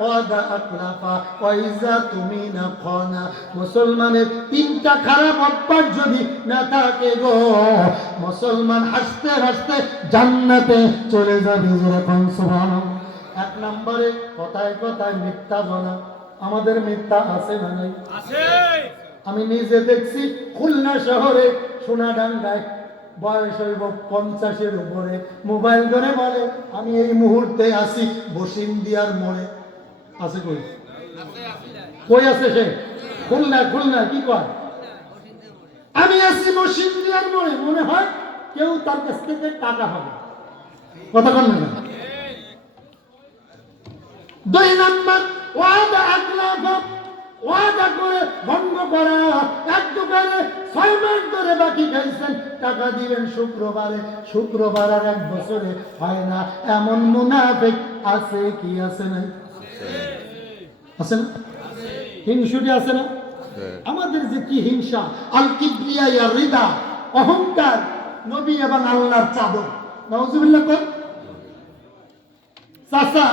ওয়াদা আকলাফা খানা মুসলমানের তিনটা খারাপ অভ্যাস যদি না থাকে গো মুসলমান হাসতে হাসতে জান্নাতে চলে যাবে যেরকম সুবহানাল্লাহ। এক নম্বরে কথায় কথায় মিথ্যা বলা। আমাদের মিথ্যা আছে না নাই? আমি নিজে দেখছি খুলনা শহরে সোনাডাঙ্গায় বয়স হইব পঞ্চাশের উপরে। মোবাইল ধরে বলে, আমি এই মুহূর্তে আসি বসিম দিয়ার মোড়ে। আছে কই? কই আছে সে? খুলনা খুলনা, কি কয়? আমি আসি বসিম দিয়ার মোড়ে। মনে হয় কেউ তার কাছ থেকে টাকা হবে। কথা কন না। দুই নাম্বার, ওয়াদা আখলাফ ওয়াদা করে ভঙ্গ করা। এক দোকানে ছয় মাস ধরে বাকি খাইছেন। টাকা দিবেন শুক্রবারে। শুক্রবার আর এক বছরে হয় না। এমন মুনাফিক আছে কি আছে না আছে না? হিংসুটি আছে না? আমাদের যে কি হিংসা? আল কিবরিয়া ইয়া রিদা, অহংকার, নবী এবং আল্লাহর চাদর। নাউজুবিল্লাহ কর। চাচা,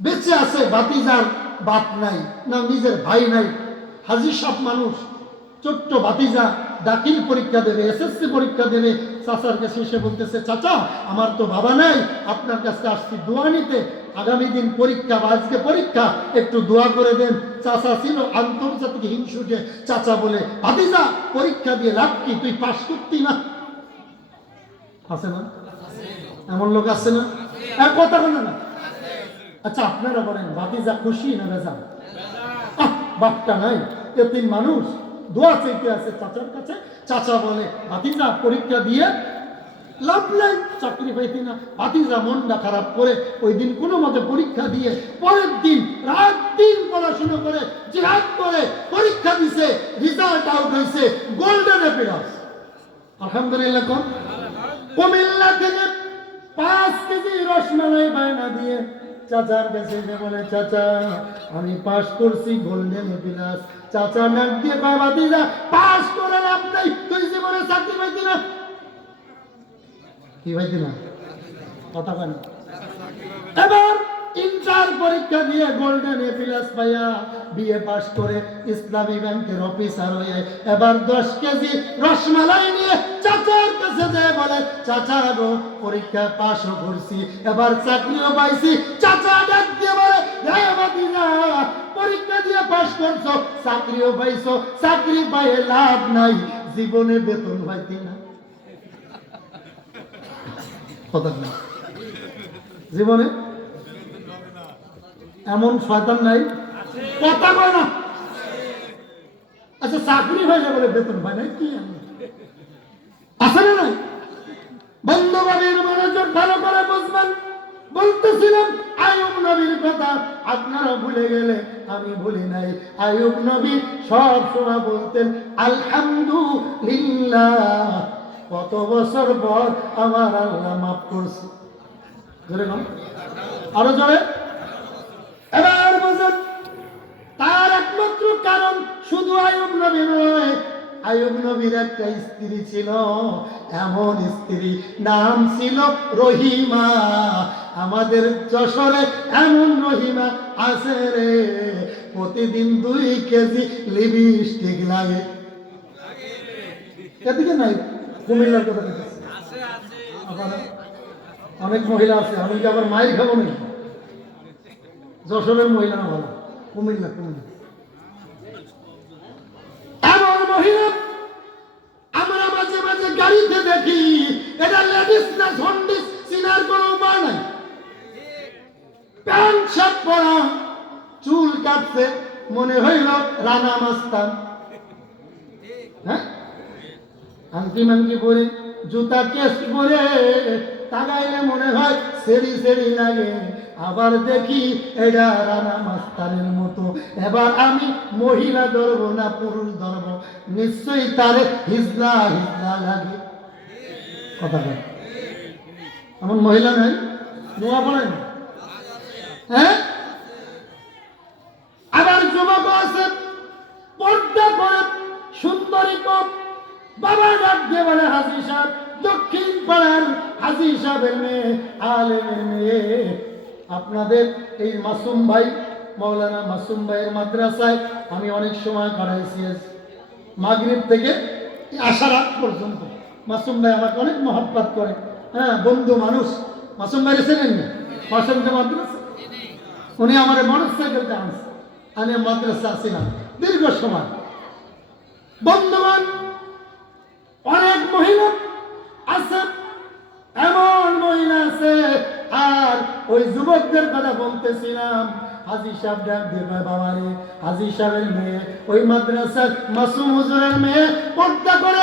বেঁচে আছে বাতিজার বাপ নাই, না নিজের ভাই নাই। হাজির সব মানুষ, ছোট্ট ভাতিজা দাখিল পরীক্ষা দেবে, এসএসসি পরীক্ষা দেবে। চাচার কাছে এসে বলতেছে, চাচা, আমার তো বাবা নাই, আপনার কাছে আসছি দোয়া নিতে। আগামী দিন পরীক্ষা বা আজকে পরীক্ষা, একটু দোয়া করে দেন। চাচা ছিল আন্তর্জাতিক হিংসুটে। চাচা বলে, ভাতিজা, পরীক্ষা দিয়ে লাভ কি? তুই পাশ করতি না। আছে না? এমন লোক আছে না? এক কথা বলে না। আচ্ছা আপনারা বলেন, ভাতিজা খুশি না বেজান বাপটা নাই, এ তিন মানুষ। দোয়া চাইতে আছে চাচার কাছে। চাচা বলে, ভাতিজা, পরীক্ষা দিয়ে লাভ নাই, চাকরি পাইতি না। ভাতিজা মনটা খারাপ করে ওই দিন কোনো মতে পরীক্ষা দিয়ে পরের দিন রাত দিন পড়াশোনা করে জিহাদ করে পরীক্ষা দিছে রেজাল্ট আউট হয়েছে গোল্ডেন অ্যাপিয়ার্স আলহামদুলিল্লাহ কোন। কুমিল্লা থেকে পাঁচ কেজি রসমালাই বায়না দিয়ে চাচার কাছে যে বলে, চাচা, আমি পাশ করছি গোল্ডেন প্লাস চাচা নাক দিয়ে বাবা দিদা পাশ করে লাভ নাই, তুই জীবনে চাকরি পাইতি না। কি পাইতি না? কথা কেন এবার ইন্টার পরীক্ষা দিয়ে গোল্ডেন এ প্লাস পাইয়া বিএ পাস করে ইসলামী ব্যাংকের অফিসার হয়ে এবার দশ কেজি রসমালাই নিয়ে চাচার কাছে যায় বলে, চাচা গো, পরীক্ষা পাশও করছি, এবার চাকরিও পাইছি। চাচা ডাক দিয়ে বলে পরীক্ষা দিয়ে পাস করছ, চাকরিও পাইছো, চাকরি পাইয়ে লাভ নাই, জীবনে বেতন পাইতি না। না। জীবনে? এমন শয়তান নাই? কথা কয় না। আচ্ছা চাকরি হয়ে যাবে বেতন পায় না কি? আছে না নাই? বন্ধুবাড়ির মনোযোগ ভালো করে বুঝবেন। বলতেছিলাম আয়ুব নবীর কথা। আপনারা ভুলে গেলে আমি ভুলি নাই। আয়ুব নবী সব সময় বলতেন, আলহামদুলিল্লাহ, কত বছর পর আমার আল্লাহ মাফ করছে। আরও জোরে। এবার তার একমাত্র কারণ শুধু আয়ুব নবী নয়। আয়ুব নবীর একটা স্ত্রী ছিল এমন স্ত্রী নাম ছিল রহিমা। আমাদের যশোরে এমন রহিমা আছে রে। প্রতিদিন দুই কেজি লিপস্টিক লাগে। এদিকে নাই কুমিল্লার কথা অনেক মহিলা আছে আমি কি আবার মায়ের খাব নাকি? যশোরের মহিলা ভালো। কুমিল্লা কুমিল্লা। এমন মহিলা আমরা মাঝে মাঝে গাড়িতে দেখি এটা লেডিস না জন্ডিস চিনার কোনো উপায় নাই। প্যান্ট, শার্ট পরা, চুল কাটছে, মনে হইল রানা মাস্তান। হ্যাঁ? আংটি মাংটি পরে, জুতা কেস পরে, তাকাইলে মনে হয় সেরি সেরি লাগে। আবার দেখি এটা রানা মাস্তানের মতো। এবার আমি মহিলা ধরবো না পুরুষ ধরবো? নিশ্চয়ই তারে হিজলা হিজলা লাগে। কথা বল। এমন মহিলা নাই? নোয়া পড়ে না? হ্যাঁ? আবার যুবক আছে, পর্দা করে সুন্দরী কম বাবা ডাক দিয়ে বলে হাসি সাহেব, দক্ষিণ পাড়ার হাজি সাহেবের মেয়ে, আলেমের মেয়ে। আপনাদের এই মাসুম ভাই মৌলানা মাসুম ভাইয়ের মাদ্রাসায় আমি অনেক সময় কাটাইছি। মাগরিব থেকে আসার আগ পর্যন্ত মাসুম ভাই আমাকে অনেক মহব্বত করে। হ্যাঁ বন্ধু মানুষ। মাসুম ভাই ছিলেন না? বসন্ত মাদ্রাসা? উনি আমার মোটর সাইকেল চান্স আমি মাদ্রাসা ছিলাম দীর্ঘ সময়। বন্ধুবান অনেক মহিলা আছে এমন মহিলা আছে আর ওই যুবকদের কথা বলতেছিলাম। হাজি সাহেব ডাক দেবে বাবারে হাজি সাহেবের মেয়ে, ওই মাদ্রাসার মাসুম হুজুরের মেয়ে, পর্দা করে